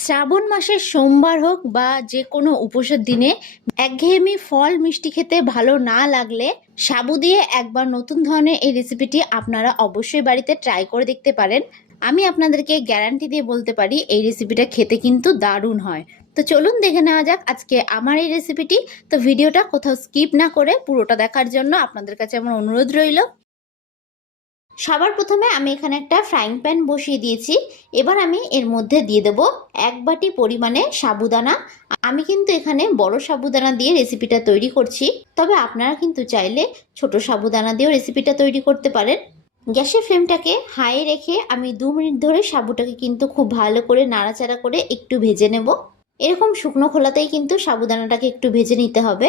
শ্রাবণ মাসের সোমবার হোক বা যে কোনো উপোসের দিনে একঘেয়েমি ফল মিষ্টি খেতে ভালো না লাগলে সাবু দিয়ে একবার নতুন ধরনের এই রেসিপিটি আপনারা অবশ্যই বাড়িতে ট্রাই করে দেখতে পারেন। আমি আপনাদেরকে গ্যারান্টি দিয়ে বলতে পারি এই রেসিপিটা খেতে কিন্তু দারুণ হয়। তো চলুন দেখে নেওয়া যাক আজকে আমার এই রেসিপিটি। তো ভিডিওটা কোথাও স্কিপ না করে পুরোটা দেখার জন্য আপনাদের কাছে আমার অনুরোধ রইল। সবার প্রথমে আমি এখানে একটা ফ্রাইং প্যান বসিয়ে দিয়েছি। এবার আমি এর মধ্যে দিয়ে দেব 1 বাটি পরিমাণে সাবুদানা। আমি কিন্তু এখানে বড় সাবুদানা দিয়ে রেসিপিটা তৈরি করছি, তবে আপনারা কিন্তু চাইলে ছোট সাবুদানা দিয়েও রেসিপিটা তৈরি করতে পারেন। গ্যাসের ফ্লেমটাকে হাই রেখে আমি 2 মিনিট ধরে সাবুটাকে কিন্তু খুব ভালো করে নাড়াচাড়া করে একটু ভেজে নেব। এরকম শুকনো খোলাতেই কিন্তু সাবুদানাটাকে একটু ভেজে নিতে হবে।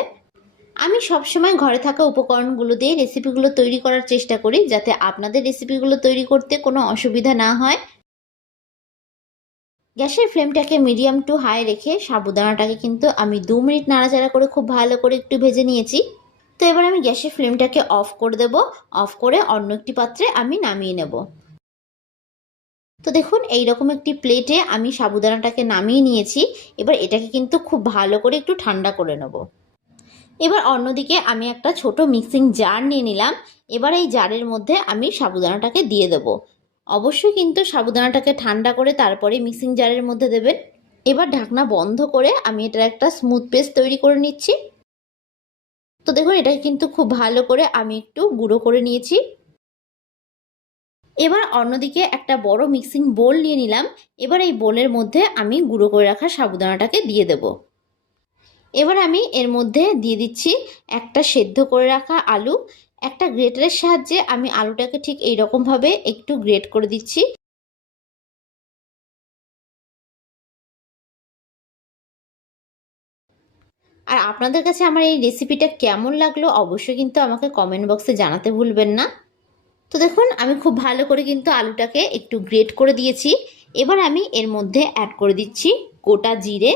আমি সবসময় ঘরে থাকা উপকরণগুলো দিয়ে রেসিপিগুলো তৈরি করার চেষ্টা করি, যাতে আপনাদের রেসিপিগুলো তৈরি করতে কোনো অসুবিধা না হয়। গ্যাসের ফ্লেমটাকে মিডিয়াম টু হাই রেখে সাবুদানাটাকে কিন্তু আমি 2 মিনিট নাড়াচাড়া করে খুব ভালো করে একটু ভেজে নিয়েছি। তো এবার আমি গ্যাসের ফ্লেমটাকে অফ করে দেব। অফ করে অন্য একটি পাত্রে আমি নামিয়ে নেব। তো দেখুন এইরকম একটি প্লেটে আমি সাবুদানাটাকে নামিয়ে নিয়েছি। এবার এটাকে কিন্তু খুব ভালো করে একটু ঠান্ডা করে নেব। এবার অন্যদিকে আমি একটা ছোট মিক্সিং জার নিয়ে নিলাম। এবার এই জারের মধ্যে আমি সাবুদানাটাকে দিয়ে দেব। অবশ্যই কিন্তু সাবুদানাটাকে ঠান্ডা করে তারপরে মিক্সিং জারের মধ্যে দেবেন। এবার ঢাকনা বন্ধ করে আমি এটার একটা স্মুথ পেস্ট তৈরি করে নিচ্ছি। তো দেখুন এটাকে কিন্তু খুব ভালো করে আমি একটু গুঁড়ো করে নিয়েছি। এবার অন্যদিকে একটা বড় মিক্সিং বোল নিয়ে নিলাম। এবার এই বোলের মধ্যে আমি গুঁড়ো করে রাখা সাবুদানাটাকে দিয়ে দেব। এবার আমি এর মধ্যে দিয়ে দিচ্ছি একটা সেদ্ধ করে রাখা আলু। একটা গ্রেটারের সাহায্যে আমি আলুটাকে ঠিক এইরকমভাবে একটু গ্রেট করে দিচ্ছি। আর আপনাদের কাছে আমার এই রেসিপিটা কেমন লাগলো অবশ্যই কিন্তু আমাকে কমেন্ট বক্সে জানাতে ভুলবেন না। তো দেখুন আমি খুব ভালো করে কিন্তু আলুটাকে একটু গ্রেট করে দিয়েছি। এবার আমি এর মধ্যে অ্যাড করে দিচ্ছি গোটা জিরে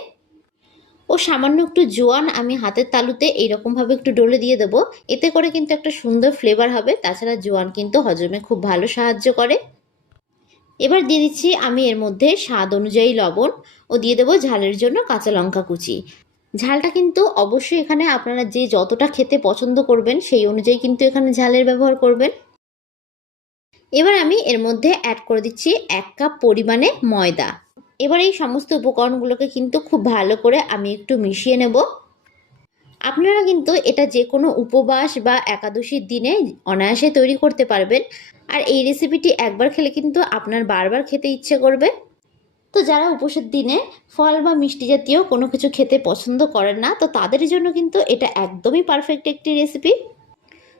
ও সামান্য একটু জোয়ান আমি হাতের তালুতে এইরকমভাবে একটু ডলে দিয়ে দেবো। এতে করে কিন্তু একটা সুন্দর ফ্লেভার হবে। তাছাড়া জোয়ান কিন্তু হজমে খুব ভালো সাহায্য করে। এবার দিয়ে দিচ্ছি আমি এর মধ্যে স্বাদ অনুযায়ী লবণ ও দিয়ে দেবো ঝালের জন্য কাঁচা লঙ্কা কুচি। ঝালটা কিন্তু অবশ্যই এখানে আপনারা যে যতটা খেতে পছন্দ করবেন সেই অনুযায়ী কিন্তু এখানে ঝালের ব্যবহার করবেন। এবার আমি এর মধ্যে অ্যাড করে দিচ্ছি 1 কাপ পরিমাণে ময়দা। এবার এই সমস্ত উপকরণগুলোকে কিন্তু খুব ভালো করে আমি একটু মিশিয়ে নেব। আপনারা কিন্তু এটা যে কোনো উপবাস বা একাদশীর দিনে অনায়াসে তৈরি করতে পারবেন। আর এই রেসিপিটি একবার খেলে কিন্তু আপনার বারবার খেতে ইচ্ছে করবে। তো যারা উপোসের দিনে ফল বা মিষ্টি জাতীয় কোনো কিছু খেতে পছন্দ করেন না, তো তাদের জন্য কিন্তু এটা একদমই পারফেক্ট একটি রেসিপি।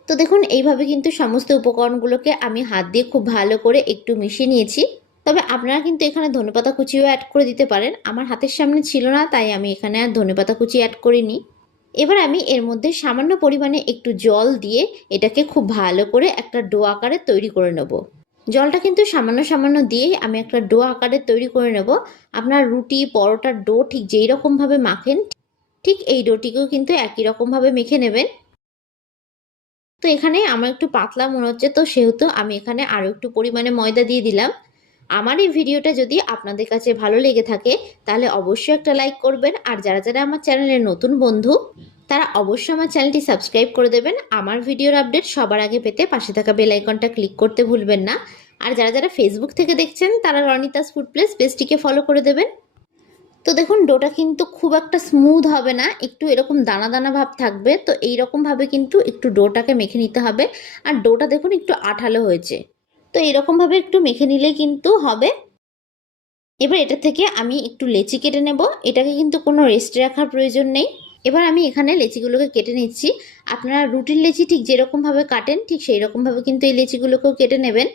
তো দেখুন এইভাবে কিন্তু সমস্ত উপকরণগুলোকে আমি হাত দিয়ে খুব ভালো করে একটু মিশিয়ে নিয়েছি। তবে আপনারা কিন্তু এখানে ধনেপাতা কুচিও অ্যাড করে দিতে পারেন। আমার হাতের সামনে ছিল না, তাই আমি এখানে আর ধনেপাতা কুচি অ্যাড করিনি। এবার আমি এর মধ্যে সামান্য পরিমাণে একটু জল দিয়ে এটাকে খুব ভালো করে একটা ডো আকারে তৈরি করে নেব। জলটা কিন্তু সামান্য সামান্য দিয়েই আমি একটা ডো আকারে তৈরি করে নেব। আপনার রুটি পরোটার ডো ঠিক যেই রকমভাবে মাখেন ঠিক এই ডোটিকেও কিন্তু একই রকমভাবে মেখে নেবেন। তো এখানে আমার একটু পাতলা মনে হচ্ছে, তো সেহেতু আমি এখানে আরও একটু পরিমাণে ময়দা দিয়ে দিলাম। আমার এই ভিডিওটা যদি আপনাদের কাছে ভালো লেগে থাকে তাহলে অবশ্যই একটা লাইক করবেন। আর যারা যারা আমার চ্যানেলের নতুন বন্ধু তারা অবশ্যই আমার চ্যানেলটি সাবস্ক্রাইব করে দেবেন। আমার ভিডিওর আপডেট সবার আগে পেতে পাশে থাকা বেল আইকনটা ক্লিক করতে ভুলবেন না। আর যারা যারা ফেসবুক থেকে দেখছেন তারা রনিতাস ফুড প্লেস পেজটিকে ফলো করে দেবেন। তো দেখুন ডোটা কিন্তু খুব একটা স্মুথ হবে না, একটু এরকম দানা দানা ভাব থাকবে। তো এইরকমভাবে কিন্তু একটু ডোটাকে মেখে নিতে হবে। আর ডোটা দেখুন একটু আঠালো হয়েছে, তো এরকমভাবে একটু মেখে নিলেই কিন্তু হবে। এবার এটা থেকে আমি একটু লেচি কেটে নেব। এটাকে কিন্তু কোনো রেস্টে রাখার প্রয়োজন নেই। এবার আমি এখানে লেচিগুলোকে কেটে নিচ্ছি। আপনারা রুটির লেচি ঠিক যেরকমভাবে কাটেন ঠিক সেই রকমভাবে কিন্তু এই লেচিগুলোকেও কেটে নেবেন।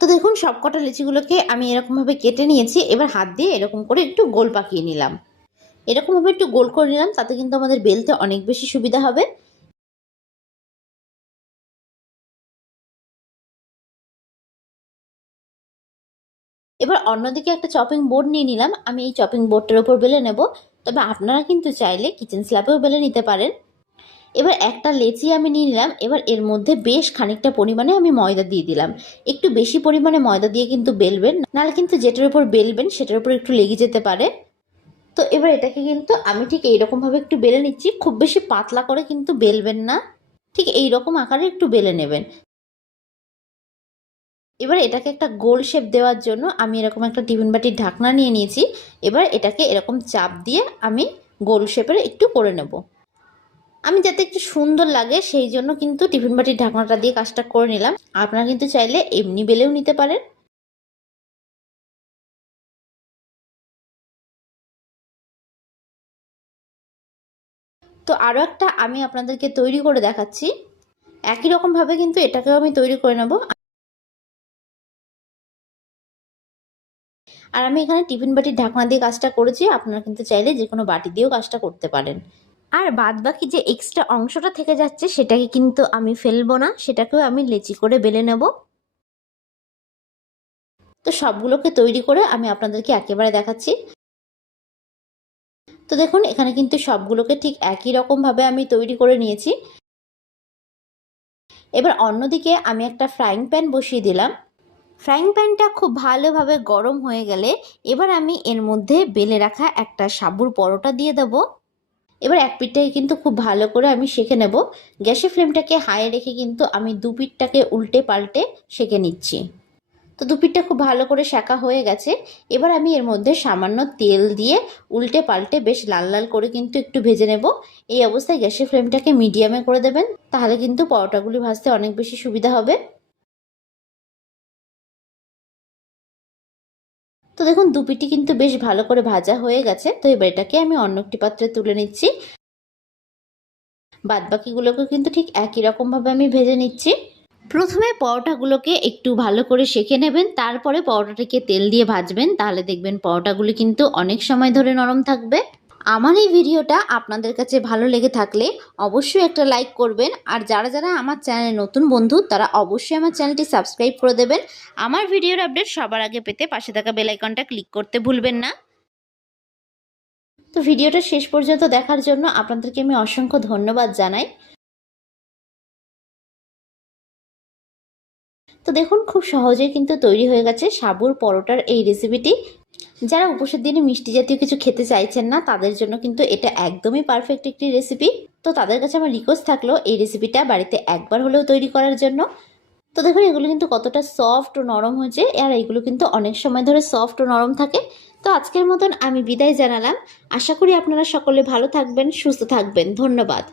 তো দেখুন সবকটা লিচিগুলোকে আমি এরকমভাবে কেটে নিয়েছি। এবার হাত দিয়ে এরকম করে একটু গোল পাকিয়ে নিলাম। এরকমভাবে একটু গোল করে নিলাম, তাতে কিন্তু আমাদের বেলতে অনেক বেশি সুবিধা হবে। এবার অন্যদিকে একটা চপিং বোর্ড নিয়ে নিলাম। আমি এই চপিং বোর্ডটার উপর বেলে নেব। তবে আপনারা কিন্তু চাইলে কিচেন স্ল্যাবেও বেলে নিতে পারেন। এবার একটা লেচি আমি নিয়ে নিলাম। এবার এর মধ্যে বেশ খানিকটা পরিমাণে আমি ময়দা দিয়ে দিলাম। একটু বেশি পরিমাণে ময়দা দিয়ে কিন্তু বেলবেন, নাহলে কিন্তু যেটার উপর বেলবেন সেটার উপর একটু লেগে যেতে পারে। তো এবার এটাকে কিন্তু আমি ঠিক এইরকমভাবে একটু বেলে নিচ্ছি। খুব বেশি পাতলা করে কিন্তু বেলবেন না, ঠিক এইরকম আকারে একটু বেলে নেবেন। এবার এটাকে একটা গোল শেপ দেওয়ার জন্য আমি এরকম একটা টিফিন বাটির ঢাকনা নিয়ে নিয়েছি। এবার এটাকে এরকম চাপ দিয়ে আমি গোল শেপের একটু করে নেব। আমি যাতে একটু সুন্দর লাগে সেই জন্য কিন্তু টিফিন বাটির ঢাকনাটা দিয়ে কাজটা করে নিলাম। আপনারা কিন্তু চাইলে এমনি বেলেও নিতে পারেন। তো আরও একটা আমি আপনাদেরকে তৈরি করে দেখাচ্ছি। একই রকমভাবে কিন্তু এটাকেও আমি তৈরি করে নেব। আর আমি এখানে টিফিন বাটির ঢাকনা দিয়ে কাজটা করেছি, আপনারা কিন্তু চাইলে যে কোনো বাটি দিয়েও কাজটা করতে পারেন। আর বাদ বাকি যে এক্সট্রা অংশটা থেকে যাচ্ছে সেটাকে কিন্তু আমি ফেলবো না, সেটাকেও আমি লেচি করে বেলে নেব। তো সবগুলোকে তৈরি করে আমি আপনাদেরকে একেবারে দেখাচ্ছি। তো দেখুন এখানে কিন্তু সবগুলোকে ঠিক একই রকমভাবে আমি তৈরি করে নিয়েছি। এবার অন্যদিকে আমি একটা ফ্রাইং প্যান বসিয়ে দিলাম। ফ্রাইং প্যানটা খুব ভালোভাবে গরম হয়ে গেলে এবার আমি এর মধ্যে বেলে রাখা একটা সাবুর পরোটা দিয়ে দেব। এবার এক পিঠটাকে কিন্তু খুব ভালো করে আমি সেঁকে নেব। গ্যাসের ফ্লেমটাকে হাইয়ে রেখে কিন্তু আমি দু পিঠটাকে উল্টে পাল্টে সেঁকে নিচ্ছি। তো দু পিঠটা খুব ভালো করে সেঁকা হয়ে গেছে। এবার আমি এর মধ্যে সামান্য তেল দিয়ে উল্টে পাল্টে বেশ লাল লাল করে কিন্তু একটু ভেজে নেব। এই অবস্থায় গ্যাসের ফ্লেমটাকে মিডিয়ামে করে দেবেন, তাহলে কিন্তু পরোটাগুলি ভাজতে অনেক বেশি সুবিধা হবে। তো দেখুন দু পিঠই কিন্তু বেশ ভালো করে ভাজা হয়ে গেছে। তো এবার এটাকে আমি অন্য একটি পাত্রে তুলে নিচ্ছি। বাদবাকিগুলোকে কিন্তু ঠিক একই রকমভাবে আমি ভেজে নিচ্ছি। প্রথমে পরোটাগুলোকে একটু ভালো করে সেঁকে নেবেন, তারপরে পরোটাটিকে তেল দিয়ে ভাজবেন, তাহলে দেখবেন পরোটাগুলি কিন্তু অনেক সময় ধরে নরম থাকবে। আমার এই ভিডিওটা আপনাদের কাছে ভালো লেগে থাকলে অবশ্যই একটা লাইক করবেন। আর যারা যারা আমার চ্যানেলে নতুন বন্ধু তারা অবশ্যই আমার চ্যানেলটি সাবস্ক্রাইব করে দেবেন। আমার ভিডিওর আপডেট সবার আগে পেতে পাশে থাকা বেল আইকনটা ক্লিক করতে ভুলবেন না। তো ভিডিওটা শেষ পর্যন্ত দেখার জন্য আপনাদেরকে আমি অসংখ্য ধন্যবাদ জানাই। তো দেখুন খুব সহজেই কিন্তু তৈরি হয়ে গেছে সাবুর পরোটার এই রেসিপিটি। যারা উপোসের দিনে মিষ্টি জাতীয় কিছু খেতে চাইছেন না তাদের জন্য কিন্তু এটা একদমই পারফেক্ট একটি রেসিপি। তো তাদের কাছে আমার রিকোয়েস্ট থাকলো এই রেসিপিটা বাড়িতে একবার হলেও তৈরি করার জন্য। তো দেখুন এগুলো কিন্তু কতটা সফট ও নরম হয়েছে, আর এগুলো কিন্তু অনেক সময় ধরে সফট ও নরম থাকে। তো আজকের মতন আমি বিদায় জানালাম। আশা করি আপনারা সকলে ভালো থাকবেন, সুস্থ থাকবেন। ধন্যবাদ।